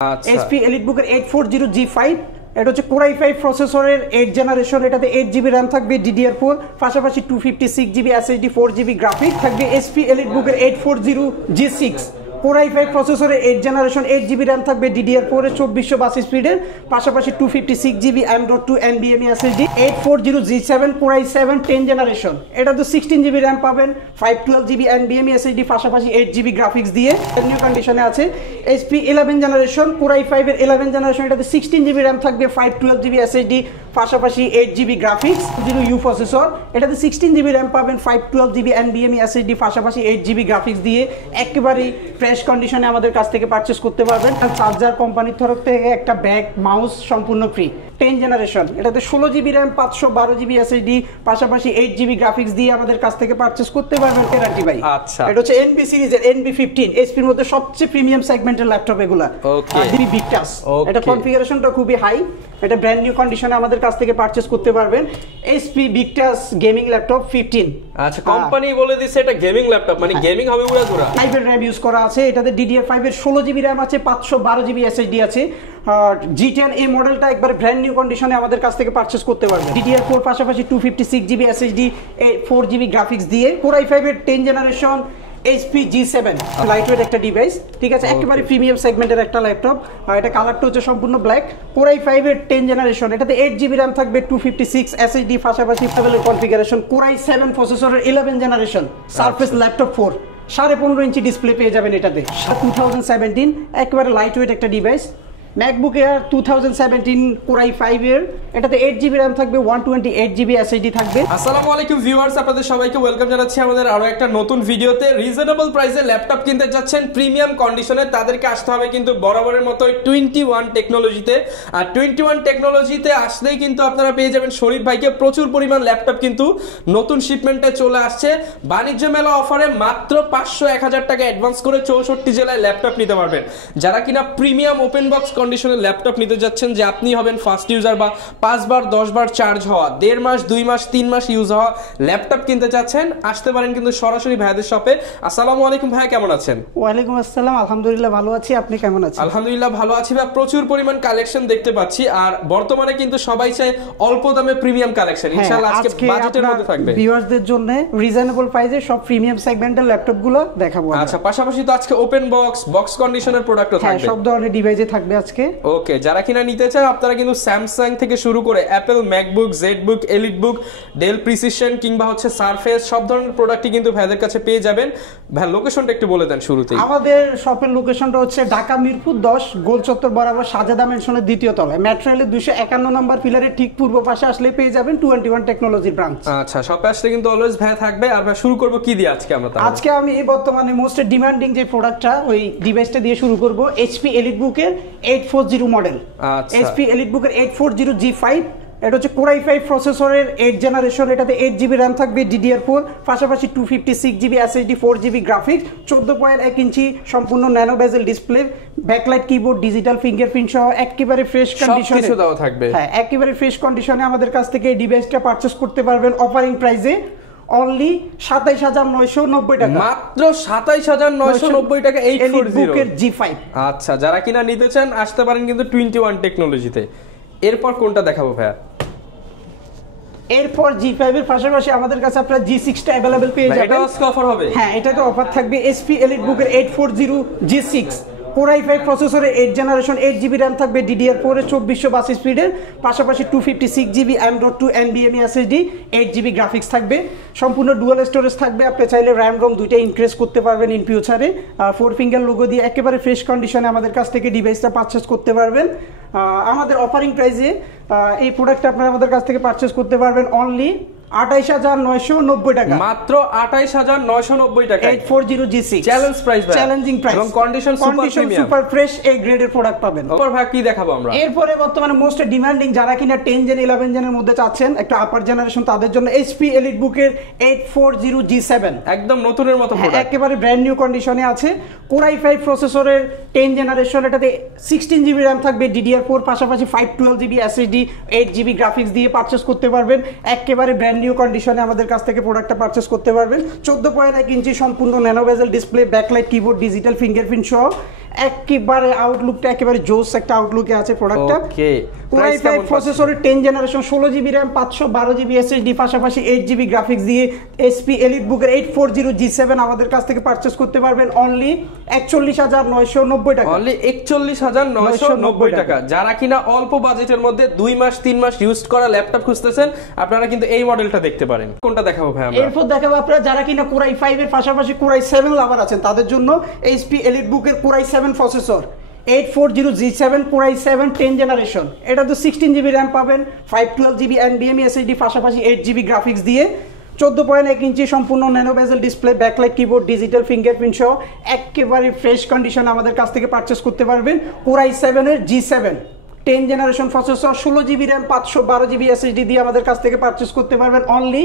আচ্ছা এইচপি এলিটবুকের 840G5 এটা হচ্ছে কোর i5 প্রসেসরের 8 জেনারেশন। এটাতে 8GB র্যাম থাকবে DDR4, পাশাপাশি 256GB SSD, 4GB গ্রাফিক থাকবে। এইচপি এলিটবুকের 840G6 কোর i5 প্রসেসরের 8 জেনারেশন, 8GB র্যাম থাকবে DDR4 এর 2400 স্পিডের, পাশাপাশি 256GB M.2 NVMe SSD। 840G7 core i7 10 generation, এটা তো 16GB র্যাম পাবেন, 512GB NVMe SSD, পাশাপাশি 8GB গ্রাফিক্স দিয়ে নিউ কন্ডিশনে আছে। এইচপি 11 জেনারেশন কোর i5 এর 11 জেনারেশন, এটাতে 16GB র্যাম থাকবে, 512GB SSD, পাশাপাশি 8GB গ্রাফিক্স। 0U প্রসেসর, এটাতে 16GB র্যাম পাবেন, 512GB NVMe SSD, পাশাপাশি 8GB গ্রাফিক্স দিয়ে একেবারেই ফ্রেশ কন্ডিশনে আমাদের কাছ থেকে পারচেস করতে পারবেন। চার্জার কোম্পানির তরফ থেকে একটা ব্যাগ, মাউস সম্পূর্ণ ফ্রি। 10 জেনারেশন, এটাতে 16GB র্যাম, 512GB SSD, পাশাপাশি 8GB গ্রাফিক্স দিয়ে আমাদের কাছ থেকে পারচেস করতে পারবেন। গ্যারান্টি ভাই। আচ্ছা, এটা হচ্ছে NB সিরিজের NB15, এইচপির মধ্যে সবচেয়ে প্রিমিয়াম সেগমেন্টের ল্যাপটপ এগুলা। ওকে, ডিবি বিগটাস, এটা কনফিগারেশনটা খুবই হাই, এটা ব্র্যান্ড নিউ কন্ডিশনে আমাদের কাছ থেকে পারচেস করতে পারবেন। HP বিগটাস gaming laptop 15। আচ্ছা, কোম্পানি বলে দিছে এটা গেমিং ল্যাপটপ, মানে গেমিং হবে পুরো পুরো। 5 এর RAM ইউজ করা আছে, এটাতে DDR5 এর 16GB RAM আছে, 512GB SSD আছে। G10 এই মডেলটা একবার ব্র্যান্ড নিউ কন্ডিশনে আমাদের কাছ থেকে পারচেস করতে পারবেন। DDR4 পাশাপাশি 256GB SSD, 4GB গ্রাফিক্স দিয়ে। কোর i5 এর 10 জেনারেশন এইচপি G7 লাইটওয়েট একটা ডিভাইস, ঠিক আছে, একেবারে প্রিমিয়াম সেগমেন্টের একটা ল্যাপটপ। আর এটা কালারটা হচ্ছে সম্পূর্ণ ব্ল্যাক। কোর i5 এর 10 জেনারেশন, এটাতে 8GB র্যাম থাকবে, 256 SSD, পাশাপাশি লেভেলের কনফিগারেশন। কোর i7 প্রসেসরের 11 generation, surface laptop 4, 15.5 inch display পেয়ে যাবেন এটাতে। 2017 একেবারে লাইটওয়েট একটা device. MacBook air 2017 core i5 এর, এটাতে 8GB র্যাম থাকবে, 128GB SSD থাকবে। আসসালামু আলাইকুম ভিউয়ার্স, আপনাদের সবাইকে ওয়েলকাম জানাচ্ছি আমাদের আরো একটা নতুন ভিডিওতে। রিজনেবল প্রাইসে ল্যাপটপ কিনতে যাচ্ছেন প্রিমিয়াম কন্ডিশনে, তাদেরকে আসতে হবে কিন্তু বরাবরের মতোই 21 টেকনোলজিতে। আর 21 টেকনোলজিতে আসলেই কিন্তু আপনারা পেয়ে যাবেন শরীফ ভাইকে। প্রচুর পরিমাণ ল্যাপটপ কিন্তু নতুন শিপমেন্টে চলে আসছে। বাণিজ্য মেলা অফারে মাত্র 500-1000 টাকা অ্যাডভান্স করে 64 জেলায় ল্যাপটপ নিতে পারবেন। যারা কিনা প্রিমিয়াম ওপেন বক্স কন্ডিশনের ল্যাপটপ নিতে যাচ্ছেন, যে আপনি হবেন ফার্স্ট ইউজার বা 5 বার 10 বার চার্জ হওয়া, 1.5 মাস 2 মাস 3 মাস ইউজ হওয়া ল্যাপটপ কিনতে চাচ্ছেন, আসতে পারেন কিন্তু সরাসরি ভাইদের শপে। আসসালামু আলাইকুম ভাই, কেমন আছেন? ওয়ালাইকুম আসসালাম, আলহামদুলিল্লাহ ভালো আছি, আপনি কেমন আছেন? আলহামদুলিল্লাহ ভালো আছি ভাই। প্রচুর পরিমাণ কালেকশন দেখতে পাচ্ছি, আর বর্তমানে কিন্তু সবাই চায় অল্প দামে প্রিমিয়াম কালেকশন। ইনশাআল্লাহ আজকে বাজেটের মধ্যে থাকবে, ভিউয়ারদের জন্য রিজনেবল প্রাইসে সব প্রিমিয়াম সেগমেন্টের ল্যাপটপগুলো দেখাবো। আচ্ছা, পাশাপাশি তো আজকে ওপেন বক্স কন্ডিশনের প্রোডাক্টও থাকবে। হ্যাঁ, সব ধরনের ডিভাইসে থাকবে আজকে। ওকে, যারা কিনা নিতে চায় আপনারা কিন্তু স্যামসাং থেকে শুরু করে Apple, MacBook, ZBook, EliteBook, Dell Precision কিংবা হচ্ছে সারফেস সব ধরনের প্রোডাক্টই কিন্তু ভাইদের কাছে পেয়ে যাবেন। ভাই লোকেশনটা একটু বলে দেন শুরুতেই। আমাদের শপের লোকেশনটা হচ্ছে ঢাকা মিরপুর 10 গোল চত্বর বরাবর সাজেদা মেনশনের দ্বিতীয় তলায়, মেট্রো রেলের 251 নম্বর পিলারের ঠিক পূর্ব পাশে আসলে পেয়ে যাবেন 21 টেকনোলজি ব্রাঞ্চ। আচ্ছা, শপে আসলে কিন্তু অলওয়েজ ভাই থাকবে। আর ভাই শুরু করব কি দিয়ে আজকে আমরা? আজকে আমি বর্তমানে মোস্ট ডিমান্ডিং যে প্রোডাক্টটা, ওই ডিভাইসটা দিয়ে শুরু করব। এইচপি এলিটবুকের 840 মডেল। এইচপি এলিটবুকের 840G5, এটা হচ্ছে কোর i5 প্রসেসরের 8 জেনারেশন, এটাতে 8GB র্যাম থাকবে, DDR4, পাশাপাশি 256GB SSD, 4GB গ্রাফিক্স, 14.1 ইঞ্চি সম্পূর্ণ ন্যানো বেজেল display, backlight keyboard, digital fingerprint সহ একেবারে ফ্রেশ কন্ডিশনে থাকবে। হ্যাঁ, একেবারে ফ্রেশ কন্ডিশনে আমাদের কাছ থেকে এই ডিভাইসটা পারচেজ করতে পারবেন অফারিং প্রাইসে অনলি 27990 টাকা, মাত্র 27990 টাকা। 840 G5। আচ্ছা, যারা কিনা নিতে চান আসতে পারেন কিন্তু 21 টেকনোলজিতে। এরপর কোনটা দেখাবো ভাইয়া? এরপর G5 এর পাশাপাশি আমাদের কাছে আপনারা G6 টা अवेलेबल পেয়ে যাবেন। এটা আজকে অফার হবে? হ্যাঁ, এটাতে অফার থাকবে। এইচপি এলিটবুকের 840G6 কোর i5 প্রসেসরের 8 জেনারেশন, 8GB র্যাম থাকবে, DDR4 এর 2400 স্পিডের, পাশাপাশি 256GB M.2 NVMe SSD, 8GB graphics থাকবে। সম্পূর্ণ ডুয়াল স্টোরেজ থাকবে, আপনি চাইলে র্যাম রম দুইটা ইনক্রিজ করতে পারবেন ইন ফিউচারে। 4 ফিঙ্গার লোগো দিয়ে একেবারে ফ্রেশ কন্ডিশনে আমাদের কাছ থেকে ডিভাইসটা পারচেজ করতে পারবেন। আমাদের অফারিং প্রাইসে এই প্রোডাক্টটা আপনারা আমাদের কাছ থেকে পারচেজ করতে পারবেন অনলি 28990 টাকা, মাত্র 28990 টাকা। 840G6 challenge price, challenging price এবং কন্ডিশন সুপার ফ্রেশ এ গ্রেডের প্রোডাক্ট পাবেন। এরপর ভাই কি দেখাবো আমরা? এরপরে বর্তমানে মোস্ট ডিমান্ডিং যারা কিনা 10 জেন 11 জেনের মধ্যে চাচ্ছেন একটা আপার জেনারেশন, তাদের জন্য এইচপি এলিটবুকের 840G7 একদম নতুনের মতো প্রোডাক্ট, একেবারে ব্র্যান্ড নিউ কন্ডিশনে আছে। কোর i5 প্রসেসরের 10 জেনারেশন, এটাতে 16GB র্যাম থাকবে, DDR4, পাশাপাশি 512GB SSD, 8GB গ্রাফিক্স দিয়ে পারচেজ করতে পারবেন। একেবারে ব্র্যান্ড নিউ কন্ডিশনে আমাদের কাছ থেকে প্রোডাক্টটা পারচেজ করতে পারবেন। 14.1 ইঞ্চি সম্পূর্ণ ন্যানো বেজেল display, backlight keyboard, digital fingerprint সহ একেবারে আউটলুকটা একেবারে জোস একটা আউটলুকে আছে প্রোডাক্টটা। ওকে, Core i5 প্রসেসরের 10 generation, 16GB RAM, 512GB SSD, পাশাপাশি 8GB গ্রাফিক্স দিয়ে HP EliteBook এর 840G7 আমাদের কাছ থেকে পারচেজ করতে পারবেন অনলি 41,990 টাকা। অনলি 41,990 টাকা। যারা কিনা অল্প বাজেটের মধ্যে 2 মাস 3 মাস ইউজ করা ল্যাপটপ খুঁজতেছেন, আপনারা কিন্তু এই মডেলটা দেখতে পারেন। কোনটা দেখাবো ভাই আমরা? এরপর দেখাবো আপনারা যারা কিনা Core i5 এর পাশাপাশি Core i7 লাভার আছেন তাদের জন্য HP EliteBook এর Core i7 processor 840G7 Core i7 10 generation. এটা তো 16GB RAM পাবেন, 512GB NVMe SSD, পাশাপাশি 8GB গ্রাফিক্স দিয়ে 14.1 ইঞ্চি সম্পূর্ণ ন্যানো বেজেল display, backlight keyboard, digital fingerprint সহ একেবারে ফ্রেশ কন্ডিশন আমাদের কাছ থেকে পারচেজ করতে পারবেন। Core i7 এর G7 10 generation processor, 16GB RAM, 512GB SSD দিয়ে আমাদের কাছ থেকে পারচেজ করতে পারবেন অনলি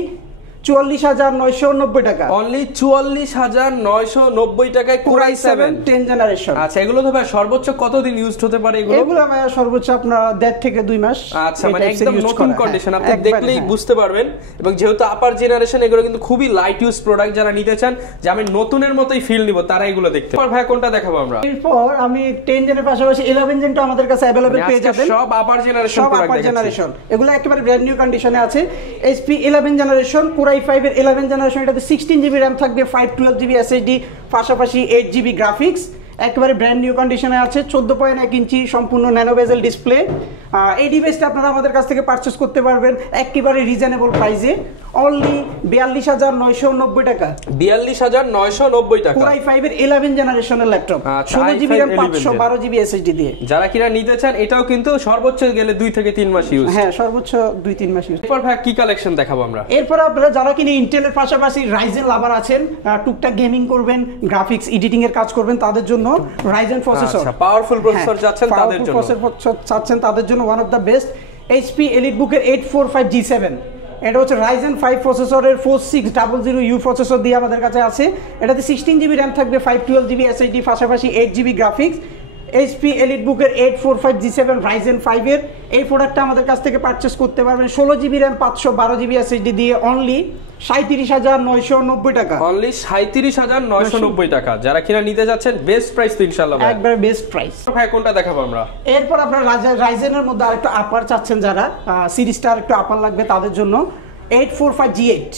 44,990 টাকা। অনলি 44,990 টাকায় Core i7 10 জেনারেশন। আচ্ছা, এগুলো তো ভাই সর্বোচ্চ কতদিন ইউজড হতে পারে এগুলো? এগুলো ভাই সর্বোচ্চ আপনার 1.5 থেকে 2 মাস। আচ্ছা, মানে একদম নতুন কন্ডিশন, আপনি দেখলেই বুঝতে পারবেন। এবং যেহেতু আপার জেনারেশন, এগুলো কিন্তু খুবই লাইট ইউজ প্রোডাক্ট। যারা নিতে চান যে আমি নতুনের মতোই ফিল নিব, তারা এগুলো দেখতে পারেন। ভাই কোনটা দেখাবো আমরা? এরপর আমি 10 জেনের পাশাপাশি 11 জেনটা আমাদের কাছে अवेलेबल পেয়ে যাবেন। সব আপার জেনারেশন প্রোডাক্ট দেখাচ্ছি। এগুলো একেবারে ব্র্যান্ড নিউ কন্ডিশনে আছে। HP 11 জেনারেশন Core i5 এর 11 জেনারেশন, এটাতে 16GB RAM থাকবে, 512GB SSD, পাশাপাশি 8GB গ্রাফিক্স, একেবারে ব্র্যান্ড নিউ কন্ডিশনে আছে। 14.1 ইঞ্চি সম্পূর্ণ ন্যানো বেজেল ডিসপ্লে। এই ডিভাইসটা আপনারা আমাদের কাছ থেকে পারচেজ করতে পারবেন একেবারে রিজনেবল প্রাইসে অনলি 42,990 টাকা। 42,990 টাকা। Core i5 এর 11 জেনারেশনের laptop, 16GB RAM, 512GB SSD দিয়ে। যারা কিনা নিতে চান, এটাও কিন্তু সর্বোচ্চ গেলে 2 থেকে 3 মাস ইউজ। হ্যাঁ, সর্বোচ্চ 2-3 মাস ইউজ। এরপর ভাই কি কালেকশন দেখাবো আমরা? এরপর আপনারা যারা কিনা ইন্টেলের পাশাপাশি রাইজেন লাভার আছেন, টুকটাক গেমিং করবেন, গ্রাফিক্স এডিটিং এর কাজ করবেন, তাদের জন্য রাইজেন প্রসেসর, আচ্ছা, পাওয়ারফুল প্রসেসর চাচ্ছেন তাদের জন্য one of the best HP EliteBook এর 845G7। এটা হচ্ছে Ryzen 5 প্রসেসরের 4600U প্রসেসর দিয়ে আমাদের কাছে আছে। এটাতে 16GB RAM থাকবে, 512GB SSD, পাশাপাশি 8GB গ্রাফিক্স। HP EliteBook এর 845G7 Ryzen 5 এর এই প্রোডাক্টটা আমাদের কাছ থেকে পারচেজ করতে পারবেন 16GB RAM, 512GB SSD দিয়ে অনলি 37,990 টাকা। অনলি 37,990 টাকা। যারা কিনা নিতে যাচ্ছেন, বেস্ট প্রাইস তো ইনশাআল্লাহ ভাই, একবারে বেস্ট প্রাইস। ভাই কোনটা দেখাবো আমরা? এরপর আপনারা রাইজেনের মধ্যে আরেকটু আপার চাচ্ছেন, যারা সিরিজটা আরেকটু আপার লাগবে তাদের জন্য 845G8।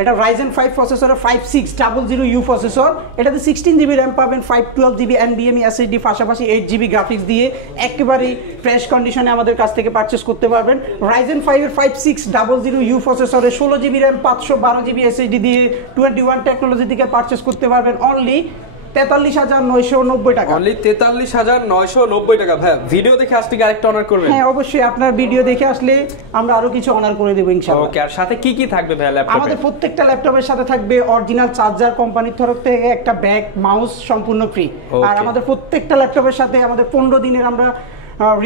এটা Ryzen 5 প্রসেসরের 5600U প্রসেসর। এটাতে 16GB RAM পাবেন, 512GB NVMe SSD, পাশাপাশি 8GB গ্রাফিক্স দিয়ে একেবারে ফ্রেশ কন্ডিশনে আমাদের কাছ থেকে পারচেজ করতে পারবেন। Ryzen 5 এর 5600U প্রসেসরে 16GB RAM, 512GB SSD দিয়ে 21 টেকনোলজি থেকে পারচেজ করতে পারবেন অনলি 43,990 টাকা। অনলি 43,990 টাকা। ভাই ভিডিও দেখে আসলে আরেকটা অনার করবেন? হ্যাঁ, অবশ্যই আপনার ভিডিও দেখে আসলে আমরা আরো কিছু অনার করে দেব ইনশাআল্লাহ। ওকে, আর সাথে কি কি থাকবে ভাই ল্যাপটপে? আমাদের প্রত্যেকটা ল্যাপটপের সাথে থাকবে অরিজিনাল চার্জার, কোম্পানির তরফ থেকে একটা ব্যাগ, মাউস সম্পূর্ণ ফ্রি। আর আমাদের প্রত্যেকটা ল্যাপটপের সাথে আমাদের 15 দিনের আমরা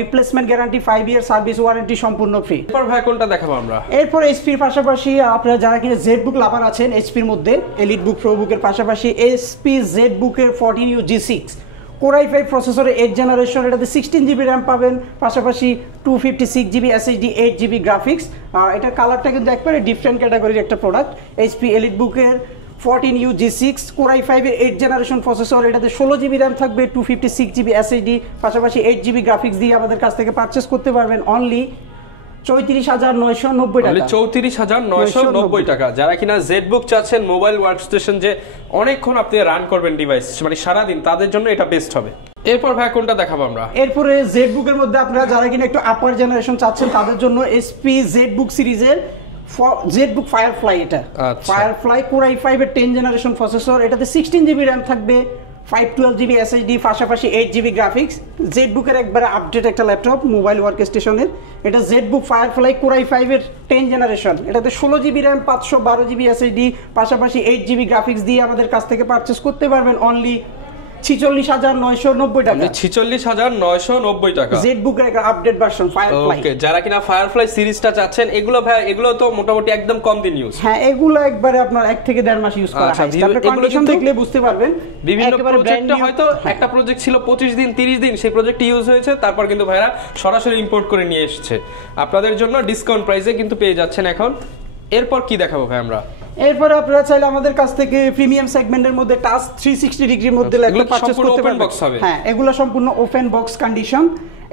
replacement guarantee, 5 year service warranty সম্পূর্ণ ফ্রি। এরপর ভাই কোনটা দেখাবো আমরা? এরপর HP-র পাশাপাশি আপনারা যারা কিনা ZBook লাভার আছেন, HP-র মধ্যে EliteBook, ProBook এর পাশাপাশি HP ZBook এর 14U G6 Core i5 প্রসেসরের 8 জেনারেশন। এটাতে 16GB RAM পাবেন, পাশাপাশি 256GB SSD, 8GB গ্রাফিক্স। এটার কালারটা কিন্তু একবারে ডিফারেন্ট ক্যাটাগরির একটা প্রোডাক্ট। HP EliteBook এর 14U G6 Core i5 এর 8 জেনারেশন প্রসেসর। এটাতে 16GB RAM থাকবে, 256GB SSD, পাশাপাশি 8GB গ্রাফিক্স দিয়ে আমাদের কাছ থেকে পারচেজ করতে পারবেন অনলি 34,990 টাকা। 34,990 টাকা। যারা কিনা ZBook চাচ্ছেন, মোবাইল ওয়ার্কস্টেশন যে অনেকক্ষণ আপনি রান করবেন ডিভাইস, মানে সারাদিন, তাদের জন্য এটা বেস্ট হবে। এরপর ভাই কোনটা দেখাবো আমরা? এরপরে ZBook এর মধ্যে আপনারা যারা কিনা একটু আপার জেনারেশন চাচ্ছেন তাদের জন্য HP ZBook সিরিজের ZBook Firefly। এটা Firefly Core i5 এর 10 জেনারেশন প্রসেসর। এটাতে 16GB RAM থাকবে, 512GB SSD, পাশাপাশি 8GB গ্রাফিক্স। ZBook এর একবারে আপডেট একটা ল্যাপটপ মোবাইল ওয়ার্কস্টেশনের। এটা ZBook Firefly Core i5 এর 10 জেনারেশন। এটাতে 16GB RAM, 512GB SSD, পাশাপাশি 8GB গ্রাফিক্স দিয়ে আমাদের কাছ থেকে পারচেজ করতে পারবেন অনলি 46,990 টাকা। 46,990 টাকা। ZBook এর একটা আপডেট ভার্সন Firefly। ওকে, যারা কিনা Firefly সিরিজটা চাচ্ছেন, এগুলো ভাই এগুলো তো মোটামুটি একদম কম দিন ইউজ। হ্যাঁ, এগুলো একবারে আপনার 1 থেকে 1.5 মাস ইউজ করা হয়। আপনি কন্ডিশন দেখলে বুঝতে পারবেন। বিভিন্ন প্রজেক্টে হয়তো একটা প্রজেক্ট ছিল 25 দিন 30 দিন, সেই প্রজেক্ট ইউজ হয়েছে, তারপর কিন্তু ভাইরা সরাসরি ইম্পোর্ট করে নিয়ে এসেছে। আপনাদের জন্য ডিসকাউন্ট প্রাইসে কিন্তু পেয়ে যাচ্ছেন এখন এরপর কি দেখাবো ভাই আমরা? এরপরে আপনারা চাইলে আমাদের কাছ থেকে প্রিমিয়াম সেগমেন্টের মধ্যে টাচ 360 ডিগ্রির মধ্যে ল্যাপটপ পারচেজ করতে পারবেন। হ্যাঁ, এগুলো সম্পূর্ণ ওপেন বক্স কন্ডিশন।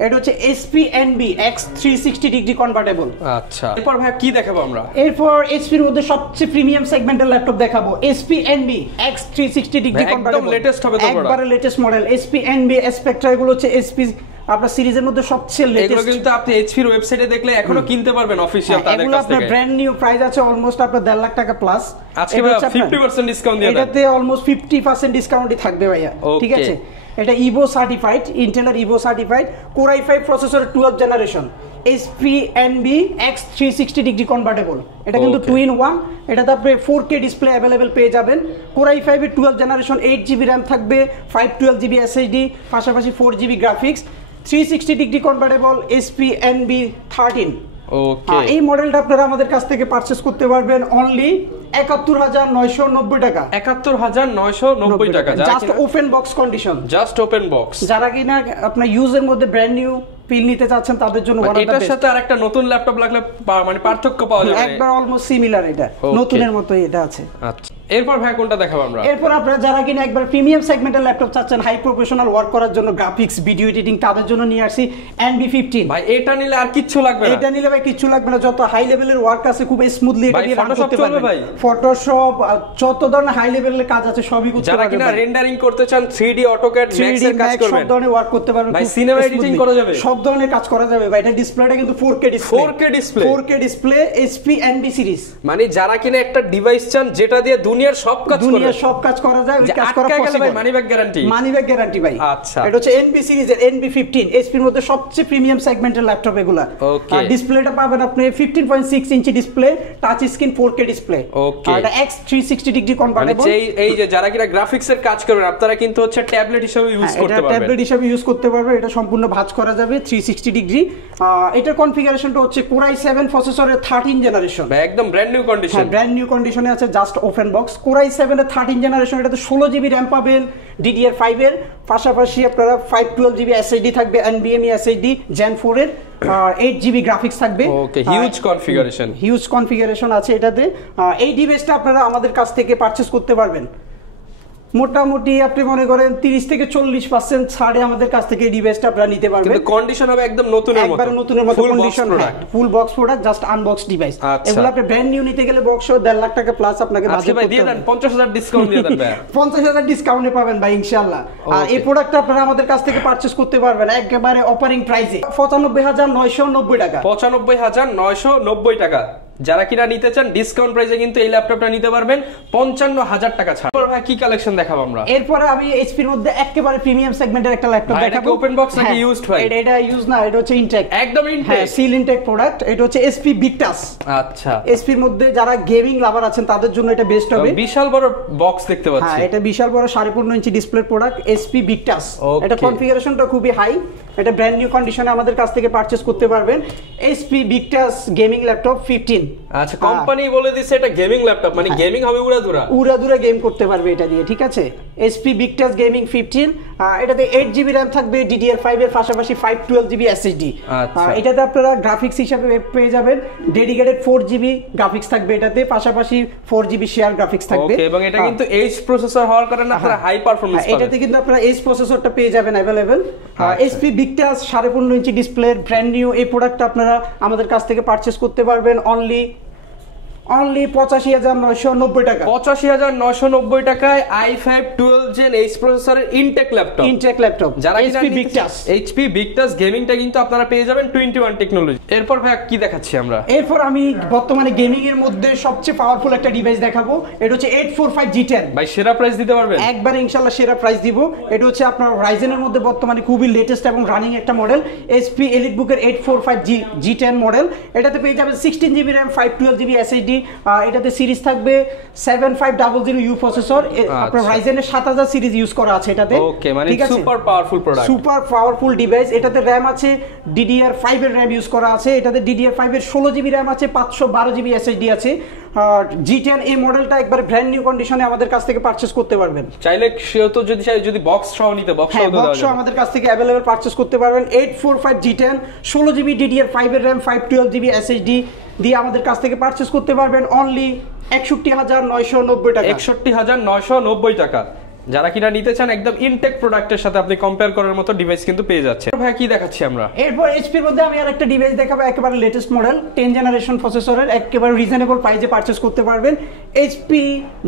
এটা হচ্ছে HP NB X 360 degree convertible. আচ্ছা, এরপর ভাই কি দেখাবো আমরা? এরপর HP এর মধ্যে সবচেয়ে প্রিমিয়াম সেগমেন্টের ল্যাপটপ দেখাবো, HP NB X 360 degree convertible. একদম লেটেস্ট হবে তো, একবারে latest model HP NB Spectra। এগুলো হচ্ছে SP আপনার সিরিজের মধ্যে সবচেয়ে লেটেস্ট। এগুলো কিন্তু আপনি HP এর ওয়েবসাইটে দেখলে এখনো কিনতে পারবেন অফিশিয়াল তাদের কাছ থেকে। এগুলো আপনার ব্র্যান্ড নিউ প্রাইস আছে অলমোস্ট আপনার 1.5 লাখ টাকা প্লাস। আজকে ভাই 50% ডিসকাউন্ট দিয়ে দেন। এটাতে অলমোস্ট 50% ডিসকাউন্টই থাকবে ভাইয়া, ঠিক আছে? এটা ইভো সার্টিফাইড, ইন্টেলের ইভো সার্টিফাইড, কোর i5 প্রসেসরের 12th generation, HP NB X 360 degree convertible. এটা কিন্তু 2-in-1। এটাতে আপনি 4K ডিসপ্লে अवेलेबल পেয়ে যাবেন। কোর i5 এর 12th জেনারেশন, 8GB RAM থাকবে, 512GB SSD, পাশাপাশি 4GB graphics, 360 degree convertible HP NB 13। ওকে, এই মডেলটা আপনারা আমাদের কাছ থেকে পারচেজ করতে পারবেন অনলি ৭১,৯৯০ টাকা। ৭১,৯৯০ টাকা, just open box condition, just open box. যারা কিনা আপনার ইউজের মধ্যে ব্র্যান্ড নিউ ফিল নিতে চাচ্ছেন তাদের জন্য এটার সাথে আরেকটা নতুন ল্যাপটপ লাগলে মানে পার্থক্য পাওয়া যাবে, একবার অলমোস্ট সিমিলার। এটা নতুনের মতোই এটা আছে। আচ্ছা, এরপর ভাই কোনটা দেখাবো আমরা? এরপর আপনারা যারা কিনা একবার প্রিমিয়াম সেগমেন্টের ল্যাপটপ চাচ্ছেন হাই প্রফেশনাল ওয়ার্ক করার জন্য, গ্রাফিক্স ভিডিও এডিটিং, তাদের জন্য নিয়ে আসছি NB15। ভাই এটা নিলে আর কিচ্ছু লাগবে না। এটা নিলে ভাই কিচ্ছু লাগবে না, যত হাই লেভেলের ওয়ার্ক আছে খুব স্মুথলি এটা দিয়ে রান করতে পারবেন ভাই। ফটোশপ যত ধরনের হাই লেভেলের কাজ আছে সবই করতে পারবেন। যারা কিনা রেন্ডারিং করতে চান 3D অটোক্যাড ম্যাক্স এর কাজ করবেন, সব ধরনের ওয়ার্ক করতে পারবেন ভাই। সিনেমা এডিটিং করা যাবে, সব ধরনের কাজ করা যাবে ভাই। এটা ডিসপ্লেটা কিন্তু 4K display, 4K display HP NB series. মানে যারা কিনা একটা ডিভাইস চান যেটা দিয়ে দুনিয়ার সব কাজ করবে, দুনিয়ার সব কাজ করা যায়, ওই কাজ করা পসিবল ভাই। Money back guarantee, money back guarantee ভাই। আচ্ছা, এটা হচ্ছে NB সিরিজের NB15, HP এর মধ্যে সবচেয়ে প্রিমিয়াম সেগমেন্টের ল্যাপটপ এগুলা। ওকে, আর ডিসপ্লেটা পাবেন আপনি 15.6 inch display, touch screen, 4K display. Okay, আর এটা X 360 ডিগ্রি কনভার্টেবল। মানে এই যে যারা কিনা গ্রাফিক্স এর কাজ করবেন আপনারা কিন্তু হচ্ছে ট্যাবলেট হিসেবে ইউজ করতে পারবেন। এটা ট্যাবলেট হিসেবে ইউজ করতে পারবেন। এটা সম্পূর্ণ ভাঁজ করা যাবে 360 ডিগ্রি। এটার কনফিগারেশনটা হচ্ছে কোর i7 প্রসেসরের 13 জেনারেশন, একদম ব্র্যান্ড নিউ কন্ডিশন। হ্যাঁ, ব্র্যান্ড নিউ কন্ডিশনে আছে, just open box. Core i7 এর 13 জেনারেশন, এটাতে 16GB RAM পাবেন DDR5 এর, পাশাপাশি আপনারা 512GB SSD থাকবে, NVMe SSD Gen 4 এর, 8GB গ্রাফিক্স থাকবে। ওকে, হিউজ কনফিগারেশন, হিউজ কনফিগারেশন আছে এটাতে। এই ডিভাইসটা আপনারা আমাদের কাছ থেকে পারচেজ করতে পারবেন মোটামুটি আপনি মনে করেন 30 থেকে 40% ছাড়ে আমাদের কাছ থেকে এই ডিভাইসটা আপনারা নিতে পারবেন। কিন্তু কন্ডিশন হবে একদম নতুনের মতো, একবারে নতুনের মতো condition, full box product, just unbox device. এগুলো আপনি ব্র্যান্ড নিউ নিতে গেলে বক্স 1.5 লাখ টাকা প্লাস আপনাকে বাজেট করতে হবে। দিয়ে দেন 50,000 ডিসকাউন্ট দিয়ে দেন ভাই। 50,000 ডিসকাউন্টে পাবেন ভাই ইনশাআল্লাহ। আর এই প্রোডাক্টটা আপনারা আমাদের কাছ থেকে পারচেজ করতে পারবেন একেবারে অফারিং প্রাইসে 95,990 টাকা। 95,990 টাকা। যারা কিনা নিতে চান ডিসকাউন্ট প্রাইসে কিন্তু এই ল্যাপটপটা নিতে পারবেন 55,000 টাকা ছাড়। এরপর ভাই কি কালেকশন দেখাবো আমরা? এরপরে আমি HP এর মধ্যে একেবারে প্রিমিয়াম সেগমেন্টের একটা ল্যাপটপ দেখাবো। ওপেন বক্স নাকি ইউজড ভাই? এটা ইউজ না, এটা হচ্ছে ইনটেক, একদম ইনটেক, হ্যাঁ, সিল ইনটেক প্রোডাক্ট। এটা হচ্ছে SP Victus। আচ্ছা, SP এর মধ্যে যারা গেমিং লাভার আছেন তাদের জন্য এটা বেস্ট হবে। বিশাল বড় বক্স দেখতে পাচ্ছি। হ্যাঁ, এটা বিশাল বড় 15.5 inch display product SP Victus। এটা কনফিগারেশনটা খুবই হাই। এটা ব্র্যান্ড নিউ কন্ডিশনে আমাদের কাছ থেকে পারচেজ করতে পারবেন। SP Victus gaming laptop 15। আচ্ছা, কোম্পানি বলে দিছে এটা গেমিং ল্যাপটপ, মানে গেমিং হবে উড়াধুরা গেম করতে পারবে এটা দিয়ে, ঠিক আছে? SP Victus gaming 15। এটাতে 8GB RAM থাকবে DDR5 এর, পাশাপাশি 512GB SSD। এটাতে আপনারা গ্রাফিক্স হিসাবে পেয়ে যাবেন ডেডিকেটেড 4GB গ্রাফিক্স থাকবে এটাতে, পাশাপাশি 4GB শেয়ার গ্রাফিক্স থাকবে। ওকে, এবং এটা কিন্তু H প্রসেসর হওয়ার কারণে আপনারা হাই পারফরম্যান্স পাবেন। এটাতে কিন্তু আপনারা H প্রসেসরটা পেয়ে যাবেন available. SP Victus 15.5 inch display brand new এই প্রোডাক্টটা আপনারা আমাদের কাছ থেকে পারচেজ করতে পারবেন অনলি 85,990 টাকা। 85,990 টাকায় i5 12 Gen H প্রসেসরের ইনটেক ল্যাপটপ। যারা HP Victus গেমিংটা কিন্তু আপনারা পেয়ে যাবেন 21 টেকনোলজি। এরপর ভাই কি দেখাচ্ছি আমরা? এরপর আমি বর্তমানে গেমিং এর মধ্যে সবচেয়ে পাওয়ারফুল একটা ডিভাইস দেখাবো। এটা হচ্ছে 845 G10। ভাই সেরা প্রাইস দিতে পারবেন? একবার ইনশাআল্লাহ সেরা প্রাইস দিব। এটা হচ্ছে আপনার Ryzen এর মধ্যে বর্তমানে খুবই লেটেস্ট এবং রানিং একটা মডেল, HP EliteBook এর 845 G10 মডেল। এটাতে পেয়ে যাবেন 16GB RAM 512GB SSD। এটাতে সিরিজ থাকবে 7500U প্রসেসর। আপনার Ryzen এর 7000 সিরিজ ইউজ করা আছে এটাতে। ওকে, মানে super powerful product, super powerful device. এটাতে RAM আছে DDR5 এর RAM ইউজ করা আছে। এটাতে DDR5 এর 16GB RAM আছে, 512GB SSD আছে। G10 এই মডেলটা একবার ব্র্যান্ড নিউ কন্ডিশনে আমাদের কাছ থেকে পারচেজ করতে পারবেন। চাইলে সেও তো যদি বক্স সহ নিতে বক্স সহ বক্স সহ আমাদের কাছ থেকে अवेलेबल পারচেজ করতে পারবেন। 845 G10 16GB DDR5 এর RAM 512GB SSD দিয়ে আমাদের কাছ থেকে পারচেজ করতে পারবেন অনলি 61990 টাকা। 61990 টাকা। যারা কিনা নিতে চান একদম ইনটেক প্রোডাক্টের সাথে আপনি কম্পেয়ার করার মতো ডিভাইস কিন্তু পেয়ে যাচ্ছে। ভাই কি দেখাচ্ছি আমরা? এরপর এইচপি এর মধ্যে আমি আরেকটা ডিভাইস দেখাবো, একেবারে লেটেস্ট মডেল 10 জেনারেশন প্রসেসরের, একেবারে রিজনেবল প্রাইসে পারচেজ করতে পারবেন। এইচপি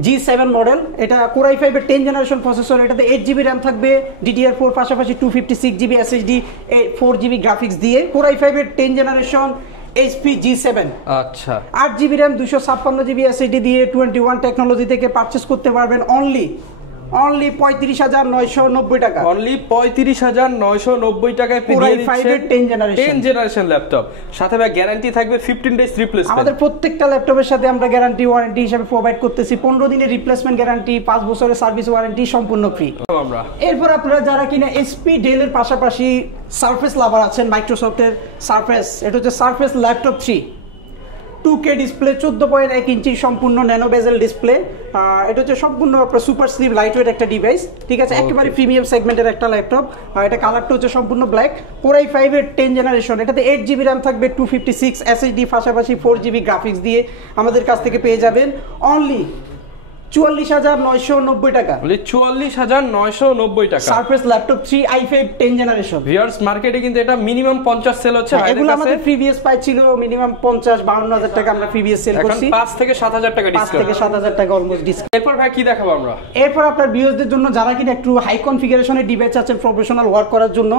G7 মডেল, এটা Core i5 এর 10 জেনারেশন প্রসেসর, এটাতে 8GB RAM থাকবে, DDR4 পাশাপাশি 256GB SSD 4GB গ্রাফিক্স দিয়ে। Core i5 এর 10 জেনারেশন এইচপি G7, আচ্ছা 8GB RAM 256GB SSD দিয়ে 21 টেকনোলজি থেকে পারচেজ করতে পারবেন অনলি 35,990 টাকা। অনলি 35,990 টাকায় পেয়ে যাচ্ছেন 10 জেনারেশন ল্যাপটপ। সাথে ভাই গ্যারান্টি থাকবে 15 ডেজ রিপ্লেসমেন্ট। আমাদের প্রত্যেকটা ল্যাপটপের সাথে আমরা গ্যারান্টি ওয়ারেন্টি হিসেবে প্রোভাইড করতেছি 15 দিনের রিপ্লেসমেন্ট গ্যারান্টি, 5 বছরের সার্ভিস ওয়ারেন্টি সম্পূর্ণ ফ্রি। আমরা এরপর আপনারা যারা কিনা এসপি ডেল এর পাশাপাশি সারফেস লাভার আছেন, মাইক্রোসফটের সারফেস, এটা হচ্ছে সারফেস ল্যাপটপ 3 2K ডিসপ্লে, 14.1 ইঞ্চি সম্পূর্ণ ন্যানো বেজেল ডিসপ্লে। এটা হচ্ছে সম্পূর্ণ আপনার সুপার স্লিম লাইটওয়েট একটা ডিভাইস, ঠিক আছে, একেবারে প্রিমিয়াম সেগমেন্টের একটা ল্যাপটপ। এটা কালারটা হচ্ছে সম্পূর্ণ ব্ল্যাক। Core i5 এর 10 জেনারেশন, এটাতে 8GB RAM থাকবে, 256 SSD পাশাপাশি 4GB গ্রাফিক্স দিয়ে আমাদের কাছ থেকে পেয়ে যাবেন অনলি 44,990 টাকা। 44,990 টাকা surface laptop 3 i5 10 generation. Viewers মার্কেটে কিন্তু এটা মিনিমাম 50 সেল হচ্ছে, এগুলো আমাদের প্রিভিয়াস প্রাইস ছিল মিনিমাম 50-52,000 টাকা, আমরা প্রিভিয়াস সেল করছি। এখন 5 থেকে 7,000 টাকা ডিসকাউন্ট, 5 থেকে 7,000 টাকা অলমোস্ট ডিসকাউন্ট। এরপর ভাই কি দেখাবো আমরা? এরপর আপনার ভিউয়ারদের জন্য যারা কিনা একটু হাই কনফিগারেশনের ডিভাইস আছেন প্রফেশনাল ওয়ার্ক করার জন্য,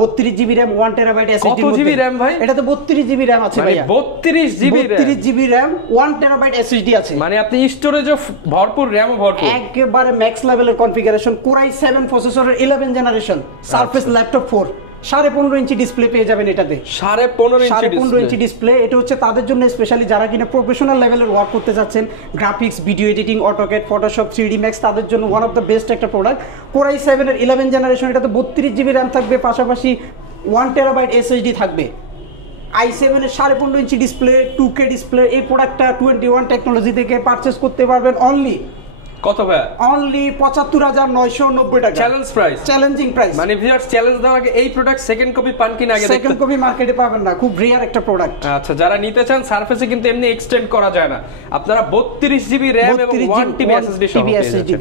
32GB RAM 1TB SSD। কত জিবি RAM ভাই? এটাতে 32GB RAM আছে ভাইয়া। 32GB RAM 1TB SSD আছে, মানে আপনি স্টোরেজও ভরপুর, RAMও ভরপুর, একেবারে ম্যাক্স লেভেলের কনফিগারেশন। Core i7 প্রসেসরের 11 generation surface laptop 4, 15.5 inch display পেয়ে যাবেন এটাতে, 15.5 ইঞ্চি ডিসপ্লে। এটা হচ্ছে তাদের জন্য স্পেশালি যারা কিনা প্রফেশনাল লেভেলের ওয়ার্ক করতে যাচ্ছেন, graphics, video editing, AutoCAD, Photoshop, 3D Max, তাদের জন্য ওয়ান অফ দ্য বেস্ট একটা প্রোডাক্ট। Core i7 এর 11 জেনারেশন, এটাতে 32GB RAM থাকবে, পাশাপাশি 1TB SSD থাকবে। i7 এর 15.5 ইঞ্চি ডিসপ্লে, 2K ডিসপ্লে। এই প্রোডাক্টটা 21 টেকনোলজি থেকে পারচেজ করতে পারবেন অনলি কত ভাই? অনলি 75,990 টাকা। Challenge price, challenging price. মানে ভিউয়ার্স চ্যালেঞ্জ দেওয়ার আগে এই প্রোডাক্ট সেকেন্ড কপি পান কিনা আগে দেখতে। সেকেন্ড কপি মার্কেটে পাবেন না, খুব রেয়ার একটা প্রোডাক্ট। আচ্ছা, যারা নিতে চান সারফেসে কিন্তু এমনি এক্সটেন্ড করা যায় না, আপনারা 32GB RAM এবং 1TB SSD সহ পেয়ে যাচ্ছেন।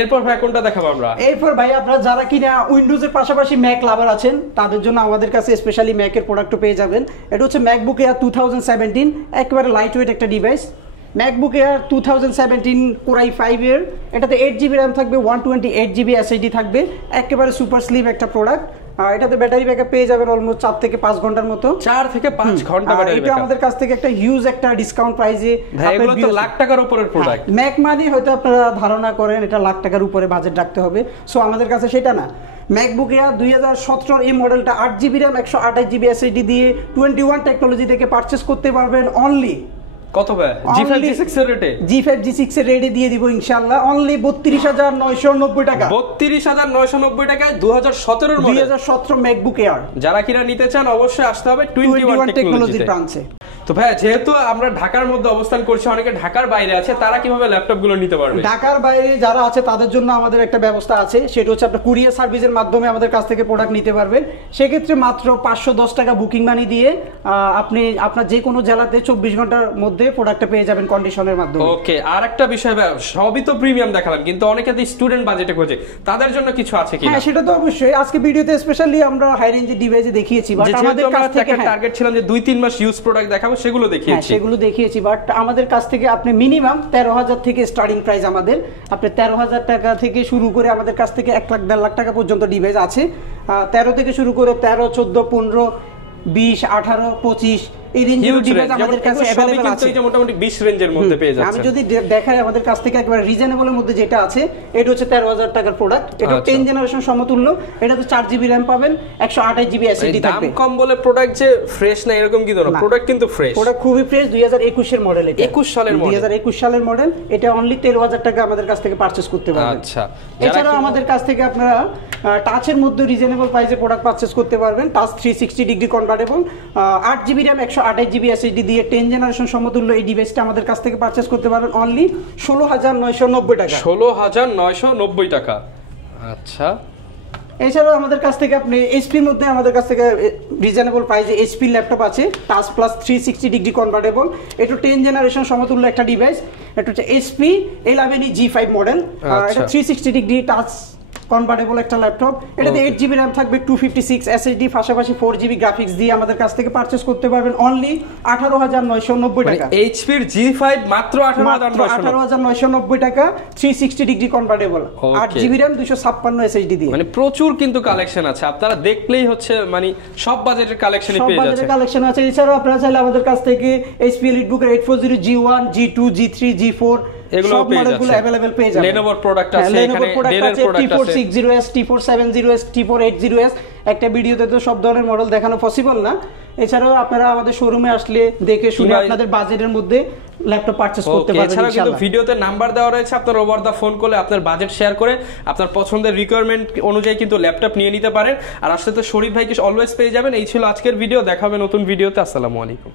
এরপর ভাই কোনটা দেখাবো আমরা? এরপর ভাই আপনারা যারা কিনা উইন্ডোজ এর পাশাপাশি ম্যাক লাভার আছেন, তাদের জন্য আমাদের কাছে স্পেশালি ম্যাকের প্রোডাক্টও পেয়ে যাবেন। এটা হচ্ছে ম্যাকবুক এয়ার 2017, একেবারে লাইট ওয়েট একটা device. MacBook air 2017 Core i5 এর, এটাতে 8GB RAM থাকবে, 128GB SSD থাকবে, একেবারে সুপার স্লিম একটা প্রোডাক্ট। এটাতে ব্যাটারি ব্যাকআপ পেয়ে যাবেন অলমোস্ট 4 থেকে 5 ঘন্টার মতো। 4 থেকে 5 ঘন্টা ব্যাটারি ব্যাকআপ। এটা আমাদের কাছ থেকে একটা হিউজ একটা ডিসকাউন্ট প্রাইসে। এগুলো তো লাখ টাকার উপরের প্রোডাক্ট। ম্যাক মানে হয়তো আপনারা ধারণা করেন এটা লাখ টাকার উপরে বাজেট রাখতে হবে, সো আমাদের কাছে সেটা না। ম্যাকবুক এয়ার 2017 এই মডেলটা 8GB RAM 128GB SSD দিয়ে 21 টেকনোলজি থেকে পারচেজ করতে পারবেন অনলি কত ভাই? G5 G6 এর রেটে, G5 G6 এর রেটে দিয়ে দিব ইনশাআল্লাহ অনলি 32,990 টাকা। 32,990 টাকায় 2017 এর মডেল, 2017 ম্যাকবুক এয়ার। যারা কিনা নিতে চান অবশ্যই আসতে হবে 21 টেকনোলজির ব্রাঞ্চে। তো ভাই যেহেতু আমরা ঢাকার মধ্যে অবস্থান করছি, অনেকে ঢাকার বাইরে আছে, তারা কিভাবে ল্যাপটপগুলো নিতে পারবে? ঢাকার বাইরে যারা আছে তাদের জন্য আমাদের একটা ব্যবস্থা আছে, সেটা হচ্ছে আপনার কুরিয়ার সার্ভিসের মাধ্যমে আমাদের কাছ থেকে প্রোডাক্ট নিতে পারবেন। সেক্ষেত্রে মাত্র 510 টাকা বুকিং মানি দিয়ে আপনি আপনার যে কোনো জেলাতে 24 ঘন্টার মধ্যে প্রোডাক্টটা পেয়ে যাবেন কন্ডিশনের মাধ্যমে। ওকে, আর একটা বিষয় ভাই, সবই তো প্রিমিয়াম দেখালাম, কিন্তু অনেকে তো স্টুডেন্ট বাজেটে খোঁজে, তাদের জন্য কিছু আছে কি? হ্যাঁ, সেটা তো অবশ্যই। আজকে ভিডিওতে স্পেশালি আমরা হাই রেঞ্জের ডিভাইসে দেখিয়েছি, বাট আমাদের কাছ থেকে টার্গেট ছিলাম যে 2-3 মাস ইউজ প্রোডাক্ট দেখাবো, সেগুলো দেখিয়েছি। সেগুলো দেখিয়েছি, বাট আমাদের কাছ থেকে আপনি মিনিমাম 13,000 থেকে স্টার্টিং প্রাইস আমাদের। আপনি 13,000 টাকা থেকে শুরু করে আমাদের কাছ থেকে 1 লাখ 1.5 লাখ টাকা পর্যন্ত ডিভাইস আছে। 13 থেকে শুরু করে 13, 14, 15, 20, 18, 25 এই রেঞ্জের ডিভাইস আমাদের কাছে अवेलेबल আছে। এটা মোটামুটি 20 রেঞ্জের মধ্যে পেয়ে যাচ্ছেন। আমি যদি দেখাই আমাদের কাছ থেকে একবার রিজনেবলের মধ্যে যেটা আছে, এটা হচ্ছে 13,000 টাকার প্রোডাক্ট। এটা 10 জেনারেশন সমতুল্য। এটাতে 4GB RAM পাবেন, 128GB SSD থাকবে। দাম কম বলে প্রোডাক্ট যে ফ্রেশ না এরকম কি ধরনের প্রোডাক্ট? কিন্তু ফ্রেশ প্রোডাক্ট, খুবই ফ্রেশ। 2021 এর মডেল, এটা 21 সালের মডেল, 2021 সালের মডেল। এটা অনলি 13,000 টাকা আমাদের কাছ থেকে পারচেজ করতে পারবেন। আচ্ছা, এছাড়াও আমাদের কাছ থেকে আপনারা টাচের মধ্যে রিজনেবল প্রাইসে প্রোডাক্ট পারচেজ করতে পারবেন। Touch 360 degree convertible, 8GB RAM 228GB SSD দিয়ে 10 জেনারেশন সমতুল্য এই ডিভাইসটা আমাদের কাছ থেকে পারচেজ করতে পারবেন অনলি 16,990 টাকা। 16,990 টাকা। আচ্ছা, এছাড়াও আমাদের কাছ থেকে আপনি এইচপির মধ্যে আমাদের কাছ থেকে রিজনেবল প্রাইসে এইচপি ল্যাপটপ আছে, টাচ প্লাস 360 ডিগ্রি কনভার্টেবল। এটা 10 জেনারেশন সমতুল্য একটা ডিভাইস। এটা হচ্ছে এইচপি 11e G5 মডেল। এটা 360 ডিগ্রি টাচ কনভার্টেবল একটা ল্যাপটপ। এটাতে 8GB র্যাম থাকবে, 256 SSD, পাশাপাশি 4GB গ্রাফিক্স দিয়ে আমাদের কাছ থেকে পারচেজ করতে পারবেন অনলি 18,990 টাকা। এইচপির G5 মাত্র 18,990 টাকা, 360 degree convertible, 8GB RAM, 256 SSD দিয়ে। মানে প্রচুর কিন্তু কালেকশন আছে, আপনারা দেখলেই হচ্ছে মানে সব বাজেটের কালেকশনই পেয়ে যাচ্ছেন। সব বাজেটের কালেকশন আছে। এছাড়াও আপনারা চাইলে আমাদের কাছ থেকে HP EliteBook 840 G1, G2, G3, G4 এগুলো পেয়ে যাচ্ছেন। अवेलेबल পেয়ে যাবেন। Lenovo প্রোডাক্ট আছে, এখানে Dell এর প্রোডাক্ট আছে, T460S, T470S, T480S। একটা ভিডিওতে তো সব ধরনের মডেল দেখানো পসিবল না। এছাড়াও আপনারা আমাদের শোরুমে আসলে দেখে শুনে আপনাদের বাজেটের মধ্যে ল্যাপটপ পারচেজ করতে পারবেন। এছাড়াও কিন্তু ভিডিওতে নাম্বার দেওয়া রয়েছে, আপনার ওভার দা ফোন করলে আপনার বাজেট শেয়ার করে আপনার পছন্দের রিকোয়ারমেন্ট অনুযায়ী কিন্তু ল্যাপটপ নিয়ে নিতে পারেন। আর আসলে তো শরীফ ভাইকে অলওয়েজ পেয়ে যাবেন। এই ছিল আজকের ভিডিও, দেখা হবে নতুন ভিডিওতে। আসসালামু আলাইকুম।